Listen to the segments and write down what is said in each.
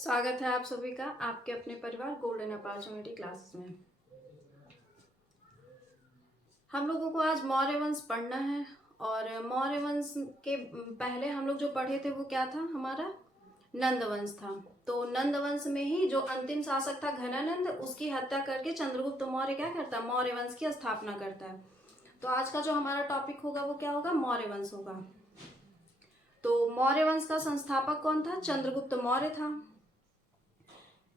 स्वागत है आप सभी का आपके अपने परिवार गोल्डन अपॉर्चुनिटी क्लासेस में। हम लोगों को आज मौर्य वंश पढ़ना है और मौर्य वंश के पहले हम लोग जो पढ़े थे वो क्या था, हमारा नंद वंश था। तो नंद वंश में ही जो अंतिम शासक था घनानंद, उसकी हत्या करके चंद्रगुप्त मौर्य क्या करता है, मौर्य वंश की स्थापना करता है। तो आज का जो हमारा टॉपिक होगा वो क्या होगा, मौर्य वंश होगा। तो मौर्य वंश का संस्थापक कौन था, चंद्रगुप्त मौर्य था।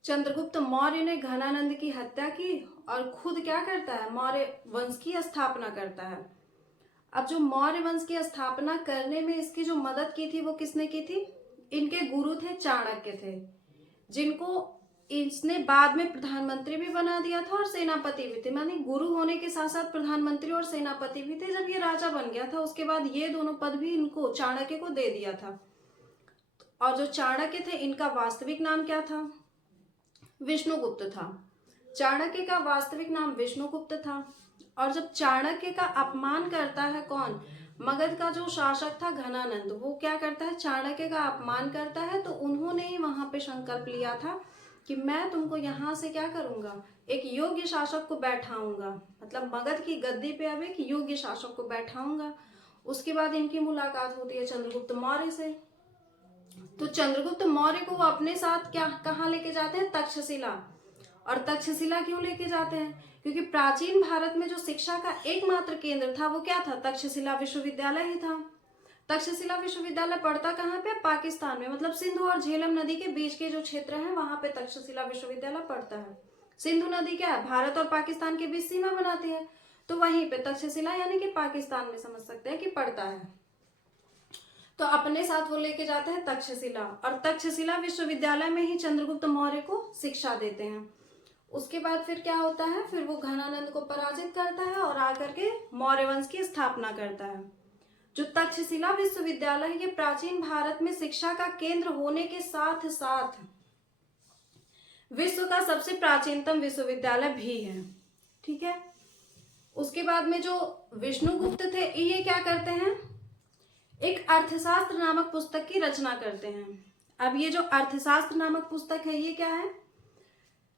चंद्रगुप्त मौर्य ने घनानंद की हत्या की और खुद क्या करता है, मौर्य वंश की स्थापना करता है। अब जो मौर्य वंश की स्थापना करने में इसकी जो मदद की थी वो किसने की थी, इनके गुरु थे, चाणक्य थे, जिनको इसने बाद में प्रधानमंत्री भी बना दिया था और सेनापति भी थे। माने गुरु होने के साथ साथ प्रधानमंत्री और सेनापति भी थे। जब ये राजा बन गया था उसके बाद ये दोनों पद भी इनको चाणक्य को दे दिया था। और जो चाणक्य थे इनका वास्तविक नाम क्या था, विष्णुगुप्त था। चाणक्य का वास्तविक नाम विष्णुगुप्त था। और जब चाणक्य का अपमान करता है कौन, मगध का जो शासक था घनानंद, वो क्या करता है, चाणक्य का अपमान करता है। तो उन्होंने ही वहां पे संकल्प लिया था कि मैं तुमको यहाँ से क्या करूंगा, एक योग्य शासक को बैठाऊंगा, मतलब मगध की गद्दी पे अब एक योग्य शासक को बैठाऊंगा। उसके बाद इनकी मुलाकात होती है चंद्रगुप्त मौर्य से। तो चंद्रगुप्त मौर्य को वो अपने साथ क्या कहाँ लेके जाते हैं, तक्षशिला। और तक्षशिला क्यों लेके जाते हैं, क्योंकि प्राचीन भारत में जो शिक्षा का एकमात्र केंद्र था वो क्या था, तक्षशिला विश्वविद्यालय ही था। तक्षशिला विश्वविद्यालय पड़ता कहाँ पे, पाकिस्तान में, मतलब सिंधु और झेलम नदी के बीच के जो क्षेत्र है वहां पे तक्षशिला विश्वविद्यालय पड़ता है। सिंधु नदी क्या है, भारत और पाकिस्तान के बीच सीमा बनाती है, तो वहीं पे तक्षशिला यानी कि पाकिस्तान में समझ सकते हैं कि पड़ता है। तो अपने साथ वो लेके जाते हैं तक्षशिला, और तक्षशिला विश्वविद्यालय में ही चंद्रगुप्त मौर्य को शिक्षा देते हैं। उसके बाद फिर क्या होता है, फिर वो घनानंद को पराजित करता है और आकर के मौर्य वंश की स्थापना करता है। जो तक्षशिला विश्वविद्यालय है ये प्राचीन भारत में शिक्षा का केंद्र होने के साथ साथ विश्व का सबसे प्राचीनतम विश्वविद्यालय भी है। ठीक है। उसके बाद में जो विष्णुगुप्त थे ये क्या करते हैं, एक अर्थशास्त्र नामक पुस्तक की रचना करते हैं। अब ये जो अर्थशास्त्र नामक पुस्तक है ये क्या है,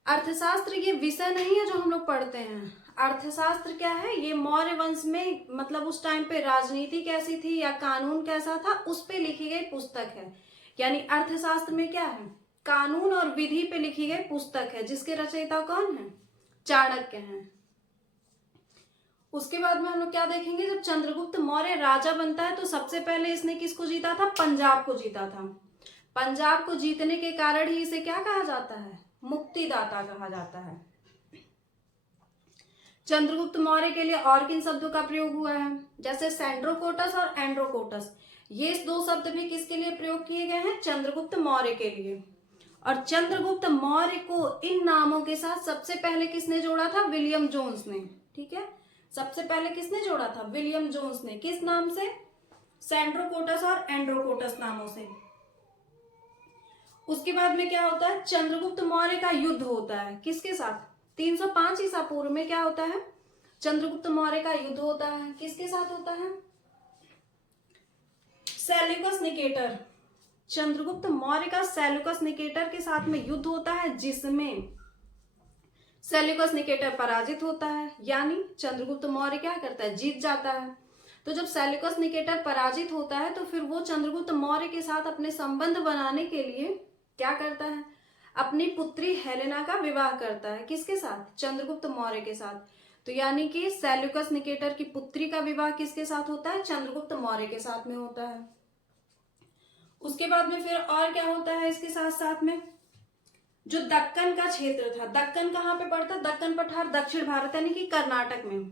अर्थशास्त्र ये विषय नहीं है जो हम लोग पढ़ते हैं। अर्थशास्त्र क्या है, ये मौर्य वंश में मतलब उस टाइम पे राजनीति कैसी थी या कानून कैसा था उस पे लिखी गई पुस्तक है। यानी अर्थशास्त्र में क्या है, कानून और विधि पे लिखी गई पुस्तक है, जिसके रचयिता कौन है, चाणक्य हैं। उसके बाद में हम लोग क्या देखेंगे, जब चंद्रगुप्त मौर्य राजा बनता है तो सबसे पहले इसने किसको जीता था, पंजाब को जीता था। पंजाब को जीतने के कारण ही इसे क्या कहा जाता है, मुक्तिदाता कहा जाता है। चंद्रगुप्त मौर्य के लिए और किन शब्दों का प्रयोग हुआ है, जैसे सेंड्रोकोटस और एंड्रोकोटस, ये दो शब्द भी किसके लिए प्रयोग किए गए हैं, चंद्रगुप्त मौर्य के लिए। और चंद्रगुप्त मौर्य को इन नामों के साथ सबसे पहले किसने जोड़ा था, विलियम जोन्स ने। ठीक है, सबसे पहले किसने जोड़ा था, विलियम जोन्स ने। किस नाम से, सेंड्रोकोटस और एंड्रोकोटस नामों से। उसके बाद में क्या होता है, चंद्रगुप्त मौर्य का युद्ध होता है किसके साथ, 305 ईसा पूर्व में क्या होता है, चंद्रगुप्त मौर्य का युद्ध होता है। किसके साथ होता है, सेल्यूकस निकेटर। चंद्रगुप्त मौर्य का सेल्यूकस निकेटर के साथ में युद्ध होता है, जिसमें सेल्यूकस निकेटर पराजित होता है, यानी चंद्रगुप्त मौर्य क्या करता है, जीत जाता है। तो जब सेल्यूकस निकेटर पराजित होता है तो फिर वो चंद्रगुप्त मौर्य के साथ अपने संबंध बनाने के लिए क्या करता है, अपनी पुत्री हेलेना का विवाह करता है। किसके साथ, चंद्रगुप्त मौर्य के साथ। तो यानी कि सेल्यूकस निकेटर की पुत्री का विवाह किसके साथ होता है, चंद्रगुप्त मौर्य के साथ में होता है। उसके बाद में फिर और क्या होता है, इसके साथ साथ में जो दक्कन का क्षेत्र था, दक्कन कहाँ पे पड़ता है, दक्कन पठार दक्षिण भारत यानी कि कर्नाटक में।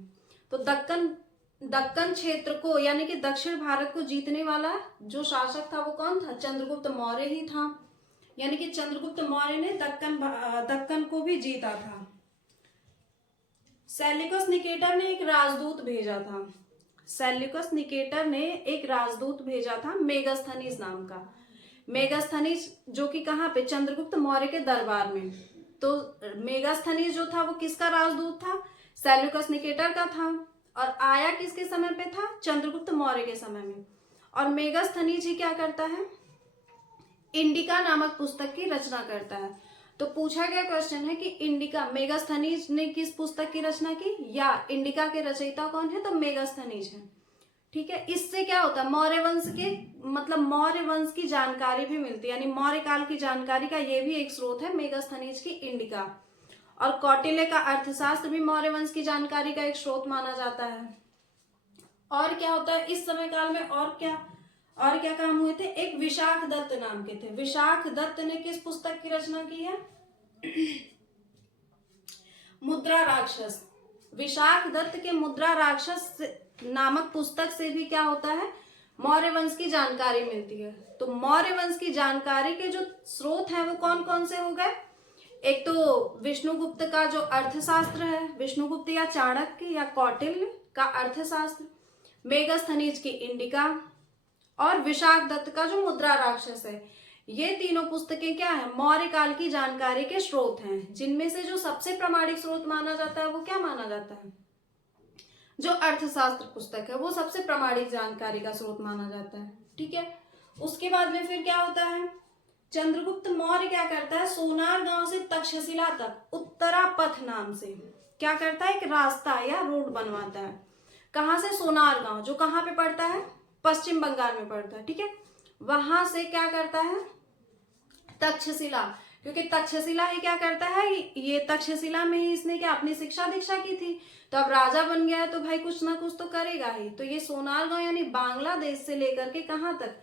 तो दक्कन क्षेत्र को यानी कि दक्षिण भारत को जीतने वाला जो शासक था वो कौन था, चंद्रगुप्त मौर्य ही था। यानी कि चंद्रगुप्त मौर्य ने दक्कन को भी जीता था। सेल्यूकस निकेटर ने एक राजदूत भेजा था, सेल्यूकस निकेटर ने एक राजदूत भेजा था मेगास्थनीज नाम का। मेगास्थनीज जो कि कहाँ पे, चंद्रगुप्त मौर्य के दरबार में। तो मेगास्थनीज जो था वो किसका राजदूत था, सेल्यूकस निकेटर का था। और आया किसके समय पे था, चंद्रगुप्त मौर्य के समय में। और मेगास्थनीज ही क्या करता है, इंडिका नामक पुस्तक की रचना करता है। तो पूछा गया क्वेश्चन है कि इंडिका, मेगास्थनीज ने किस पुस्तक की रचना की, या इंडिका के रचयिता कौन है, तो मेगास्थनीज है। ठीक है, इससे क्या होता है, मौर्य वंश के मतलब मौर्य वंश की जानकारी भी मिलती है, यानी मौर्य काल की जानकारी का ये भी एक स्रोत है मेगास्थनीज की इंडिका। और कौटिल्य का अर्थशास्त्र भी मौर्य वंश की जानकारी का एक स्रोत माना जाता है। और क्या होता है इस समय काल में, और क्या काम हुए थे, एक विशाख दत्त नाम के थे। विशाख दत्त ने किस पुस्तक की रचना की है, मुद्रा राक्षस। विशाख दत्त के मुद्रा राक्षस नामक पुस्तक से भी क्या होता है, मौर्य वंश की जानकारी मिलती है। तो मौर्य वंश की जानकारी के जो स्रोत हैं वो कौन कौन से हो गए, एक तो विष्णुगुप्त का जो अर्थशास्त्र है, विष्णुगुप्त या चाणक्य या कौटिल्य का अर्थशास्त्र, मेगास्थनीज की इंडिका, और विशाख दत्त का जो मुद्रा राक्षस है। ये तीनों पुस्तकें क्या है, मौर्य काल की जानकारी के स्रोत हैं, जिनमें से जो सबसे प्रामाणिक स्रोत माना जाता है वो क्या माना जाता है, जो अर्थशास्त्र पुस्तक है वो सबसे प्रामाणिक जानकारी का स्रोत माना जाता है। ठीक है, उसके बाद में फिर क्या होता है, चंद्रगुप्त मौर्य क्या करता है, सोनार गांव से तक्षशिला तक उत्तरा पथ नाम से क्या करता है, एक रास्ता या रोड बनवाता है। कहां से, सोनार गांव, जो कहां पे पड़ता है, पश्चिम बंगाल में पड़ता है। ठीक है, वहां से क्या करता है, तक्षशिला, क्योंकि तक्षशिला ही क्या करता है, ये तक्षशिला में ही इसने क्या अपनी शिक्षा दीक्षा की थी, तो अब राजा बन गया है तो भाई कुछ ना कुछ तो करेगा ही। तो ये सोनारगांव यानी बांग्लादेश से लेकर के कहां तक,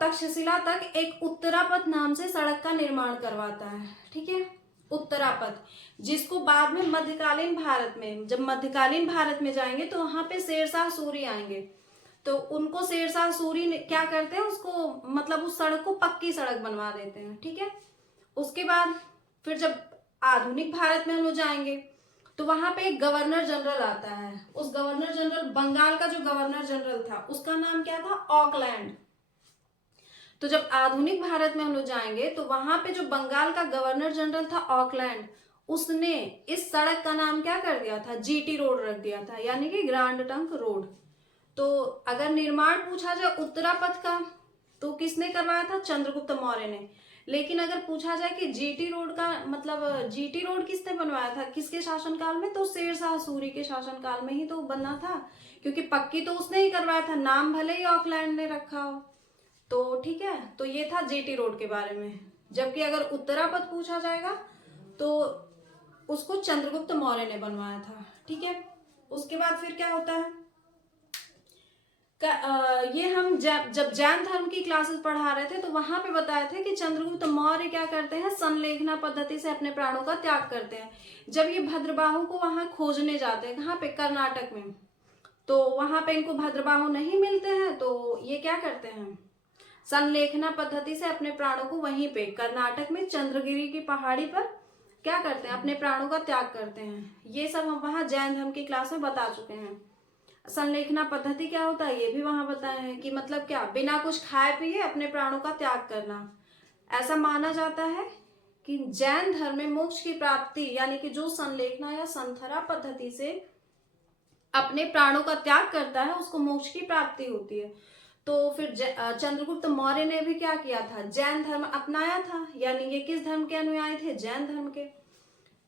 तक्षशिला तक एक उत्तरापथ नाम से सड़क का निर्माण करवाता है। ठीक है, उत्तरापथ, जिसको बाद में मध्यकालीन भारत में, जब मध्यकालीन भारत में जाएंगे तो वहां पे शेरशाह सूरी आएंगे, तो उनको शेरशाह सूरी क्या करते हैं, उसको मतलब उस सड़क को पक्की सड़क बनवा देते हैं। ठीक है, उसके बाद फिर जब आधुनिक भारत में हम लोग जाएंगे तो वहां पे एक गवर्नर जनरल आता है। उस गवर्नर जनरल, बंगाल का जो गवर्नर जनरल था उसका नाम क्या था, ऑकलैंड। तो जब आधुनिक भारत में हम लोग जाएंगे तो वहां पे जो बंगाल का गवर्नर जनरल था ऑकलैंड, उसने इस सड़क का नाम क्या कर दिया था, जीटी रोड रख दिया था, यानी कि ग्रांड ट्रंक रोड। तो अगर निर्माण पूछा जाए उत्तरापथ का तो किसने करवाया था, चंद्रगुप्त मौर्य ने। लेकिन अगर पूछा जाए कि जीटी रोड का मतलब जीटी रोड किसने बनवाया था, किसके शासनकाल में, तो शेरशाह सूरी के शासनकाल में ही तो बना था, क्योंकि पक्की तो उसने ही करवाया था, नाम भले ही ऑकलैंड ने रखा हो। तो ठीक है, तो ये था जीटी रोड के बारे में। जबकि अगर उत्तरापथ पूछा जाएगा तो उसको चंद्रगुप्त मौर्य ने बनवाया था। ठीक है, उसके बाद फिर क्या होता है, ये हम जब जैन धर्म की क्लासेस पढ़ा रहे थे तो वहां पे बताए थे कि चंद्रगुप्त मौर्य क्या करते हैं, संलेखना पद्धति से अपने प्राणों का त्याग करते हैं। जब ये भद्रबाहु को वहां खोजने जाते हैं, कहाँ पे, कर्नाटक में, तो वहां पे इनको भद्रबाहु नहीं मिलते हैं, तो ये क्या करते हैं, संलेखना पद्धति से अपने प्राणों को वहीं पे कर्नाटक में चंद्रगिरी की पहाड़ी पर क्या करते हैं, अपने प्राणों का त्याग करते हैं। ये सब हम वहां जैन धर्म की क्लास में बता चुके हैं। संलेखना पद्धति क्या होता है ये भी वहां बताए हैं, कि मतलब क्या, बिना कुछ खाए पिए अपने प्राणों का त्याग करना। ऐसा माना जाता है कि जैन धर्म में मोक्ष की प्राप्ति, यानी कि जो संलेखना या संथरा पद्धति से अपने प्राणों का त्याग करता है उसको मोक्ष की प्राप्ति होती है। तो फिर चंद्रगुप्त मौर्य ने भी क्या किया था, जैन धर्म अपनाया था, यानी ये किस धर्म के अनुयायी थे, जैन धर्म के।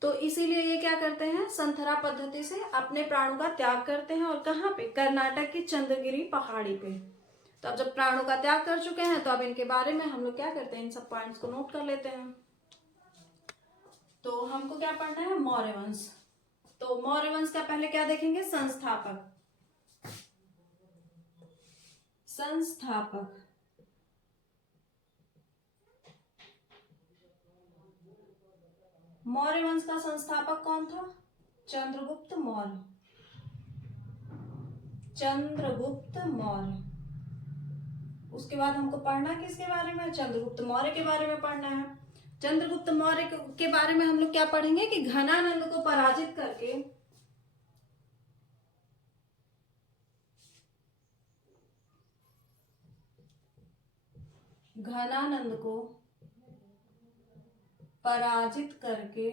तो इसीलिए ये क्या करते हैं, संथरा पद्धति से अपने प्राणों का त्याग करते हैं, और कहाँ पे, कर्नाटक की चंद्रगिरी पहाड़ी पे। तो अब जब प्राणों का त्याग कर चुके हैं तो अब इनके बारे में हम लोग क्या करते हैं, इन सब पॉइंट्स को नोट कर लेते हैं। तो हमको क्या पढ़ना है, मौर्य वंश। तो मौर्य वंश का पहले क्या देखेंगे, संस्थापक। संस्थापक, मौर्य वंश का संस्थापक कौन था, चंद्रगुप्त मौर्य। चंद्रगुप्त मौर्य। उसके बाद हमको पढ़ना किसके बारे में, चंद्रगुप्त मौर्य के बारे में पढ़ना है। चंद्रगुप्त मौर्य के बारे में हम लोग क्या पढ़ेंगे कि घनानंद को पराजित करके घनानंद को पराजित करके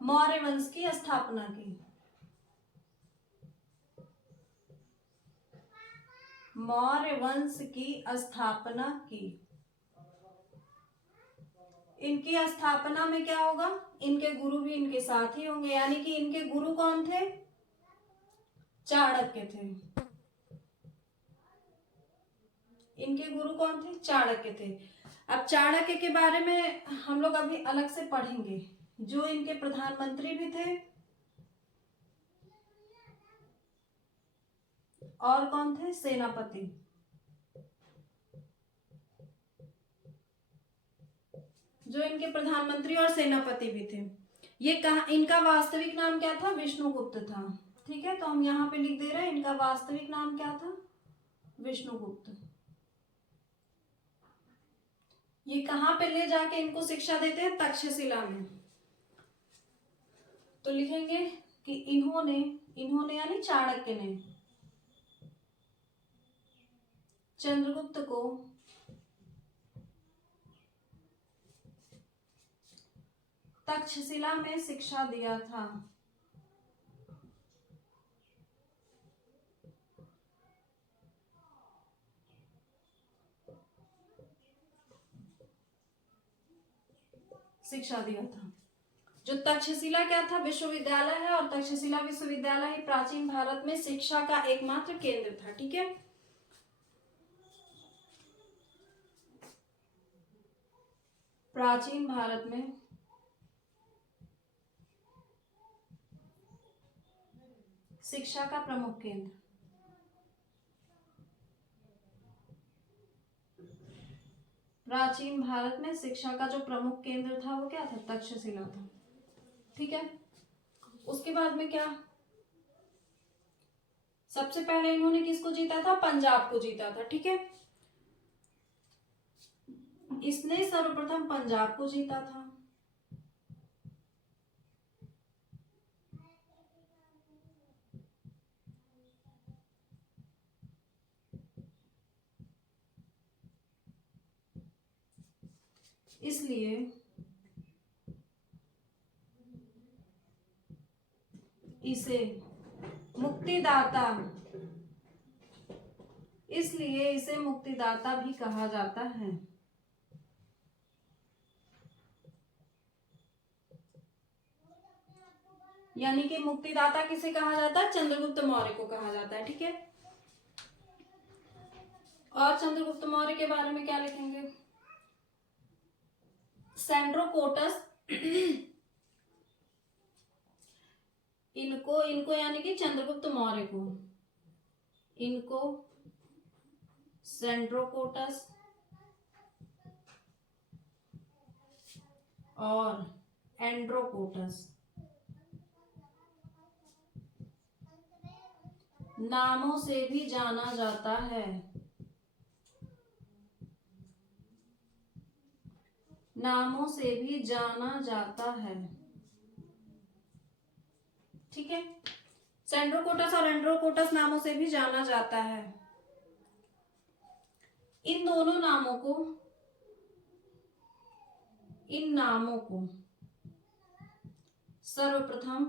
मौर्य वंश की स्थापना की। मौर्य वंश की स्थापना की। इनकी स्थापना में क्या होगा, इनके गुरु भी इनके साथ ही होंगे, यानी कि इनके गुरु कौन थे, चाणक्य थे। इनके गुरु कौन थे, चाणक्य थे। अब चाणक्य के बारे में हम लोग अभी अलग से पढ़ेंगे। जो इनके प्रधानमंत्री भी थे, और कौन थे, सेनापति। जो इनके प्रधानमंत्री और सेनापति भी थे। ये कहा, इनका वास्तविक नाम क्या था, विष्णुगुप्त था। ठीक है, तो हम यहाँ पे लिख दे रहे हैं, इनका वास्तविक नाम क्या था, विष्णुगुप्त। ये कहाँ पे ले जाके इनको शिक्षा देते हैं, तक्षशिला में। तो लिखेंगे कि इन्होंने यानी चाणक्य ने चंद्रगुप्त को तक्षशिला में शिक्षा दिया था। शिक्षा दिया था। जो तक्षशिला क्या था, विश्वविद्यालय है, और तक्षशिला विश्वविद्यालय ही प्राचीन भारत में शिक्षा का एकमात्र केंद्र था। ठीक है, प्राचीन भारत में शिक्षा का प्रमुख केंद्र। प्राचीन भारत में शिक्षा का जो प्रमुख केंद्र था वो क्या था, तक्षशिला था। ठीक है, उसके बाद में क्या, सबसे पहले इन्होंने किसको जीता था, पंजाब को जीता था। ठीक है, इसने सर्वप्रथम पंजाब को जीता था। इसलिए इसे मुक्तिदाता भी कहा जाता है। यानी कि मुक्तिदाता किसे कहा जाता है, चंद्रगुप्त मौर्य को कहा जाता है। ठीक है, और चंद्रगुप्त मौर्य के बारे में क्या लिखेंगे, सेंड्रोकोटस इनको यानी कि चंद्रगुप्त मौर्य को, इनको सेंड्रोकोटस और एंड्रोकोटस नामों से भी जाना जाता है। नामों से भी जाना जाता है। ठीक है, सेंड्रोकोटस और एंड्रोकोटस नामों से भी जाना जाता है। इन नामों को सर्वप्रथम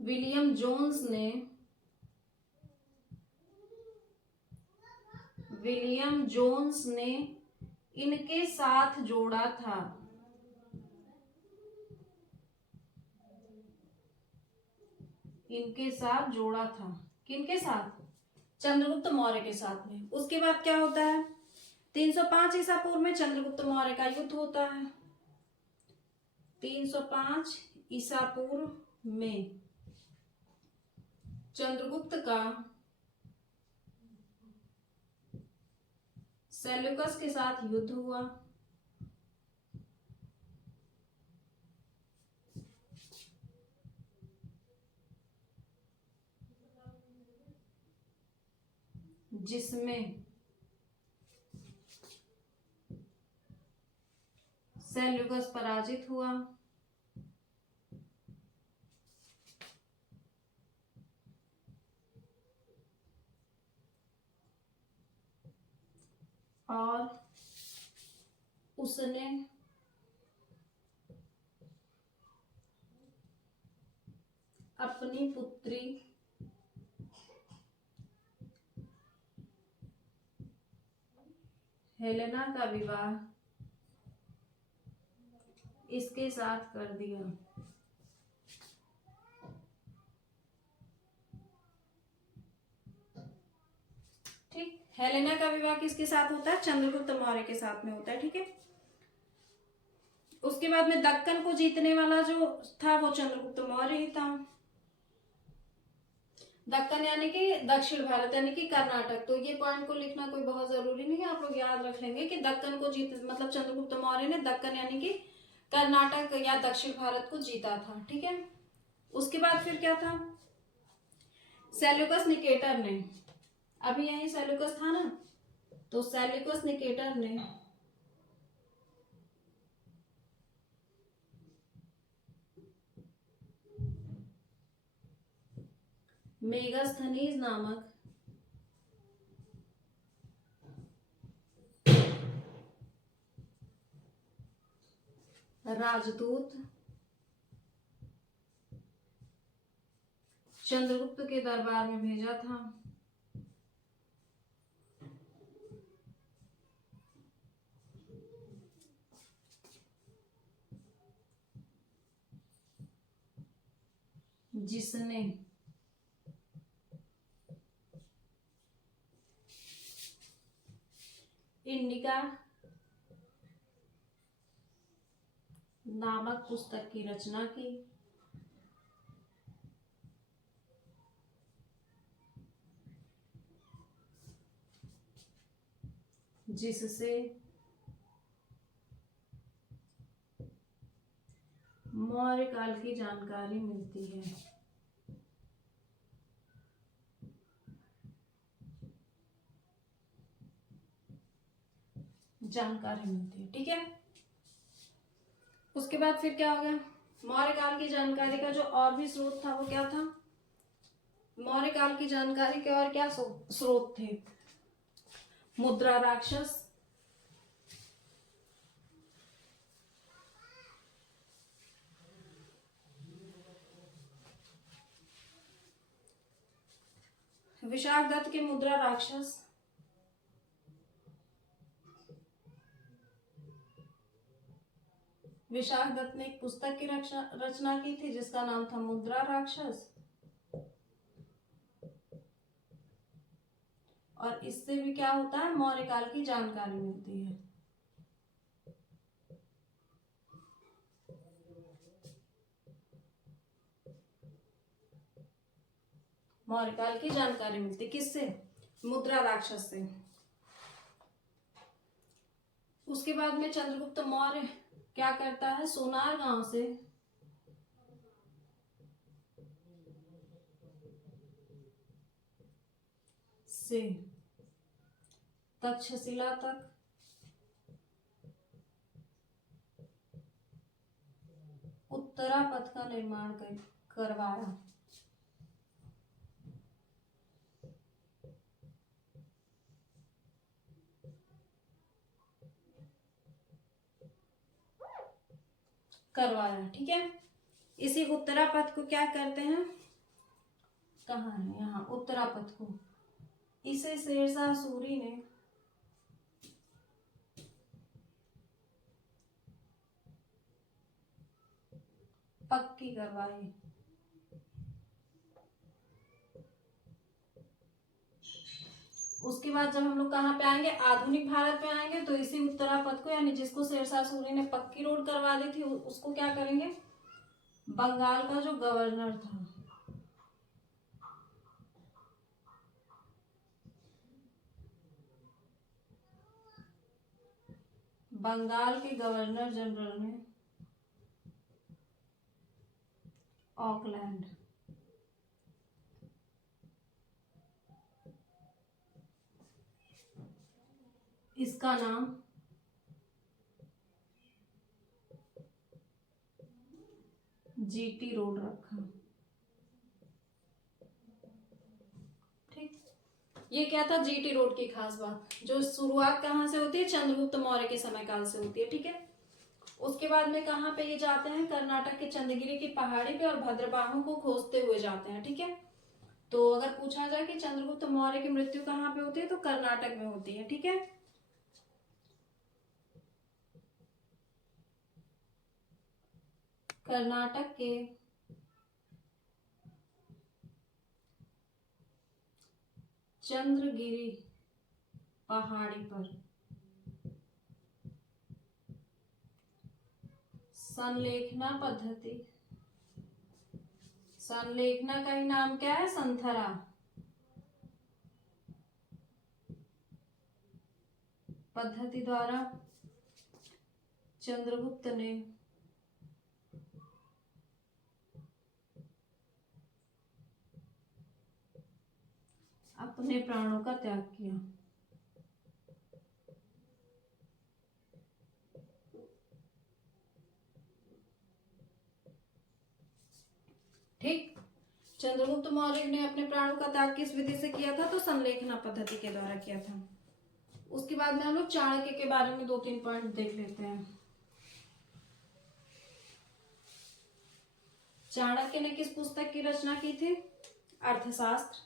विलियम जोन्स ने इनके साथ जोड़ा था। इनके साथ जोड़ा था, किनके साथ, चंद्रगुप्त मौर्य के साथ में। उसके बाद क्या होता है, 305 ईसा पूर्व में चंद्रगुप्त मौर्य का युद्ध होता है। 305 ईसा पूर्व में चंद्रगुप्त का सेल्यूकस के साथ युद्ध हुआ। जिसमें सेल्यूकस पराजित हुआ और उसने अपनी पुत्री हेलेना का विवाह इसके साथ कर दिया। ठीक, हेलेना का विवाह किसके साथ होता है? चंद्रगुप्त मौर्य के साथ में होता है। ठीक है, उसके बाद में दक्कन को जीतने वाला जो था वो चंद्रगुप्त मौर्य ही था। दक्कन यानी कि दक्षिण भारत यानी कि कर्नाटक। तो ये पॉइंट को लिखना कोई बहुत जरूरी नहीं है, आप लोग याद रख लेंगे कि दक्कन को जीत मतलब चंद्रगुप्त मौर्य ने दक्कन यानी कि कर्नाटक या दक्षिण भारत को जीता था। ठीक है, उसके बाद फिर क्या था? सेल्यूकस निकेटर ने, अभी यही सेल्यूकस था ना, तो सेल्यूकस निकेटर ने मेगास्थनीज नामक राजदूत चंद्रगुप्त के दरबार में भेजा था। जिसने इंडिका नामक पुस्तक की रचना की। जिससे मौर्य काल की जानकारी मिलती है। जानकारी मिलती है। ठीक है, उसके बाद फिर क्या हो गया? मौर्य काल की जानकारी का जो और भी स्रोत था वो क्या था? मौर्य काल की जानकारी के और क्या स्रोत थे? मुद्रा राक्षस, विशाखदत्त के मुद्रा राक्षस, विशाखदत्त ने एक पुस्तक की रचना की थी जिसका नाम था मुद्रा राक्षस। और इससे भी क्या होता है? मौर्य काल की जानकारी मिलती है। मौर्य काल की जानकारी मिलती किससे? मुद्रा राक्षस से। उसके बाद में चंद्रगुप्त मौर्य क्या करता है? सोनार गांव से तक्षशिला तक उत्तरा पथ का निर्माण करवाया। ठीक है, इसी उत्तरा पथ को क्या करते हैं? कहाँ है? यहाँ उत्तरा पथ को। इसे शेरशाह सूरी ने पक्की करवाई। उसके बाद जब हम लोग कहाँ पे आएंगे? आधुनिक भारत पे आएंगे, तो इसी उत्तरा पथ को यानी जिसको शेरशाह सूरी ने पक्की रोड करवा दी थी उसको क्या करेंगे? बंगाल का जो गवर्नर था, बंगाल के गवर्नर जनरल ने ऑकलैंड इसका नाम जीटी रोड रखा। ठीक, ये क्या था? जीटी रोड की खास बात, जो शुरुआत कहाँ से होती है? चंद्रगुप्त मौर्य के समय काल से होती है। ठीक है, उसके बाद में कहाँ पे ये जाते हैं, कर्नाटक के चंद्रगिरी की पहाड़ी पे और भद्रबाहु को खोजते हुए जाते हैं। ठीक है, तो अगर पूछा जाए कि चंद्रगुप्त मौर्य की मृत्यु कहाँ पे होती है, तो कर्नाटक में होती है। ठीक है, कर्नाटक के चंद्रगिरी पहाड़ी पर संलेखना पद्धति, संलेखना का ही नाम क्या है, संथरा पद्धति द्वारा चंद्रगुप्त ने अपने प्राणों का त्याग किया। ठीक, चंद्रगुप्त मौर्य ने अपने प्राणों का त्याग किस विधि से किया था, तो संलेखना पद्धति के द्वारा किया था। उसके बाद में हम लोग चाणक्य के बारे में 2-3 पॉइंट देख लेते हैं। चाणक्य ने किस पुस्तक की रचना की थी, अर्थशास्त्र।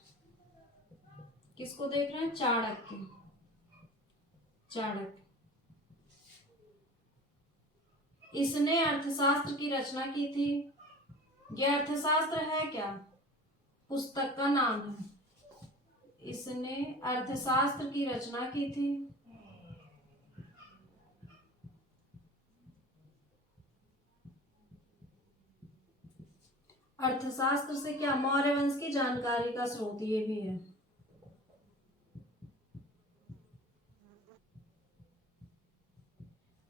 किसको देख रहे हैं, चाणक्य, चाणक्य। इसने अर्थशास्त्र की रचना की थी। यह अर्थशास्त्र है क्या, पुस्तक का नाम है। इसने अर्थशास्त्र की रचना की थी। अर्थशास्त्र से क्या, मौर्य वंश की जानकारी का स्रोत ये भी है।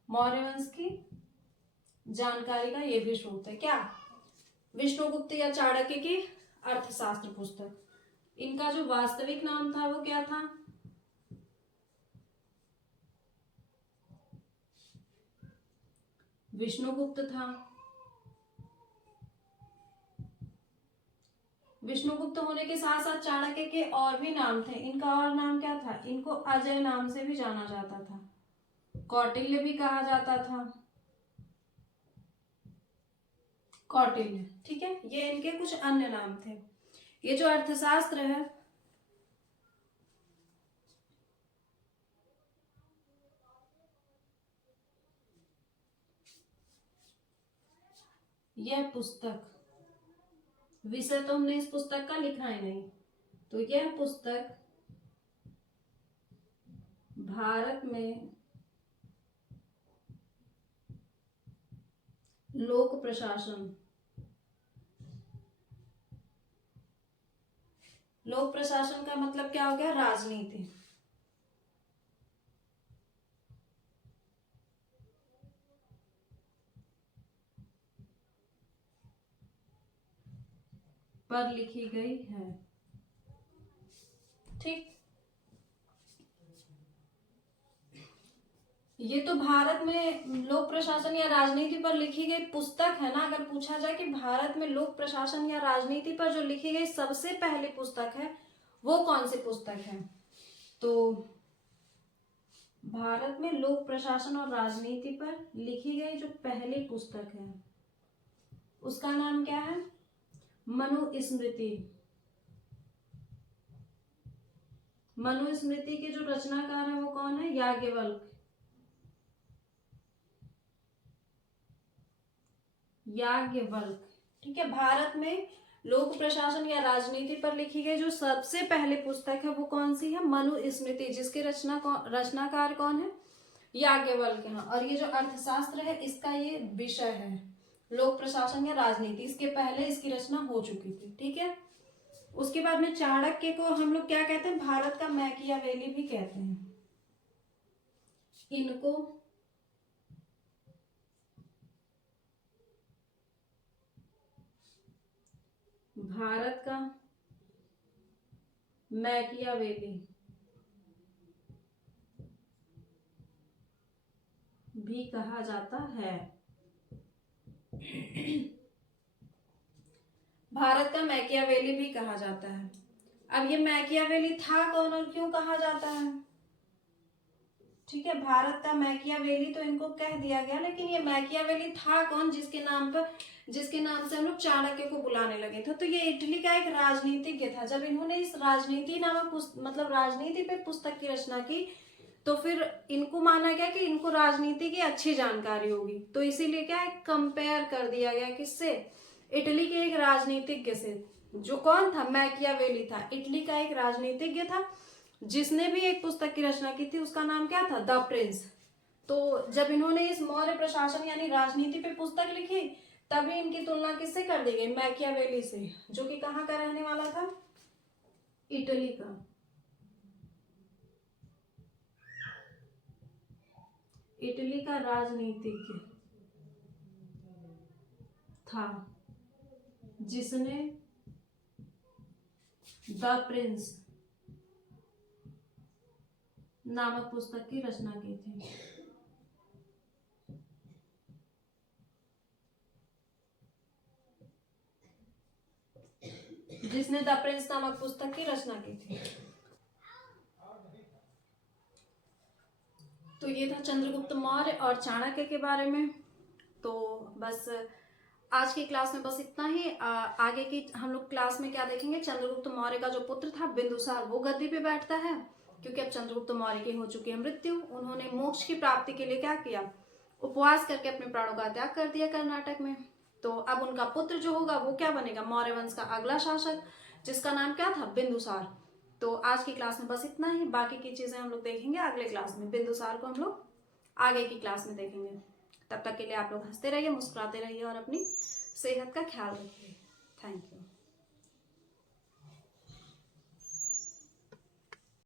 मौर्य वंश की जानकारी का ये भी स्रोत है क्या, विष्णुगुप्त या चाणक्य की अर्थशास्त्र पुस्तक। इनका जो वास्तविक नाम था वो क्या था, विष्णुगुप्त था। विष्णुगुप्त होने के साथ साथ चाणक्य के और भी नाम थे। इनका और नाम क्या था, इनको अजय नाम से भी जाना जाता था, कौटिल्य भी कहा जाता था, कौटिल्य। ठीक है, ये इनके कुछ अन्य नाम थे। ये जो अर्थशास्त्र है यह पुस्तक, विषय तो हमने इस पुस्तक का लिखा ही नहीं, तो यह पुस्तक भारत में लोक प्रशासन, लोक प्रशासन का मतलब क्या हो गया, राजनीति। पर लिखी गई है। ठीक, ये तो भारत में लोक प्रशासन या राजनीति पर लिखी गई पुस्तक है ना। अगर पूछा जाए कि भारत में लोक प्रशासन या राजनीति पर जो लिखी गई सबसे पहली पुस्तक है वो कौन सी पुस्तक है, तो भारत में लोक प्रशासन और राजनीति पर लिखी गई जो पहली पुस्तक है उसका नाम क्या है, मनुस्मृति। मनुस्मृति के जो रचनाकार है वो कौन है, याज्ञवल्क्य। याज्ञवल्क्य। ठीक है, भारत में लोक प्रशासन या राजनीति पर लिखी गई जो सबसे पहले पुस्तक है वो कौन सी है, मनुस्मृति, जिसके रचनाकार कौन है, याज्ञवल्क्य है। और ये जो अर्थशास्त्र है इसका ये विषय है, लोक प्रशासन या राजनीति। इसके पहले इसकी रचना हो चुकी थी। ठीक है, उसके बाद में चाणक्य को हम लोग क्या कहते हैं, भारत का मैकियावेली भी कहते हैं। इनको भारत का मैकियावेली भी कहा जाता है। भारत का मैकियावेली भी कहा जाता है। अब ये मैकियावेली था कौन और क्यों कहा जाता है, ठीक है, भारत का मैकियावेली तो इनको कह दिया गया, लेकिन ये मैकियावेली था कौन जिसके नाम से हम लोग चाणक्य को बुलाने लगे थे? तो ये इटली का एक राजनीतिज्ञ था। जब इन्होंने इस राजनीति नामक मतलब राजनीति पे पुस्तक की रचना की, तो फिर इनको माना गया कि इनको राजनीति की अच्छी जानकारी होगी, तो इसीलिए क्या है, कंपेयर कर दिया गया किससे? इटली के एक राजनीतिज्ञ से, जो कौन था? मैकियावेली था। इटली का एक राजनीतिज्ञ था जिसने भी एक पुस्तक की रचना की थी, उसका नाम क्या था? The Prince. तो जब इन्होंने इस मौर्य प्रशासन यानी राजनीति पे पुस्तक लिखी, तभी इनकी तुलना किससे कर दी गई? मैकियावेली से, जो कि कहाँ का रहने वाला था? इटली का। इटली का राजनीतिज्ञ था जिसने द प्रिंस नामक पुस्तक की रचना की थी। जिसने द प्रिंस नामक पुस्तक की रचना की थी। तो ये था चंद्रगुप्त मौर्य और चाणक्य के बारे में। तो बस आज की क्लास में बस इतना ही। आगे की हम लोग क्लास में क्या देखेंगे? चंद्रगुप्त मौर्य का जो पुत्र था बिंदुसार, वो गद्दी पे बैठता है, क्योंकि अब चंद्रगुप्त मौर्य की हो चुकी है मृत्यु। उन्होंने मोक्ष की प्राप्ति के लिए क्या किया? उपवास करके अपने प्राणों का त्याग कर दिया कर्नाटक में। तो अब उनका पुत्र जो होगा वो क्या बनेगा? मौर्य वंश का अगला शासक, जिसका नाम क्या था? बिंदुसार। तो आज की क्लास में बस इतना ही। बाकी की चीजें हम लोग देखेंगे अगले क्लास में। बिंदुसार को हम लोग आगे की क्लास में देखेंगे। तब तक के लिए आप लोग हंसते रहिए, मुस्कुराते रहिए और अपनी सेहत का ख्याल रखिए। Thank you.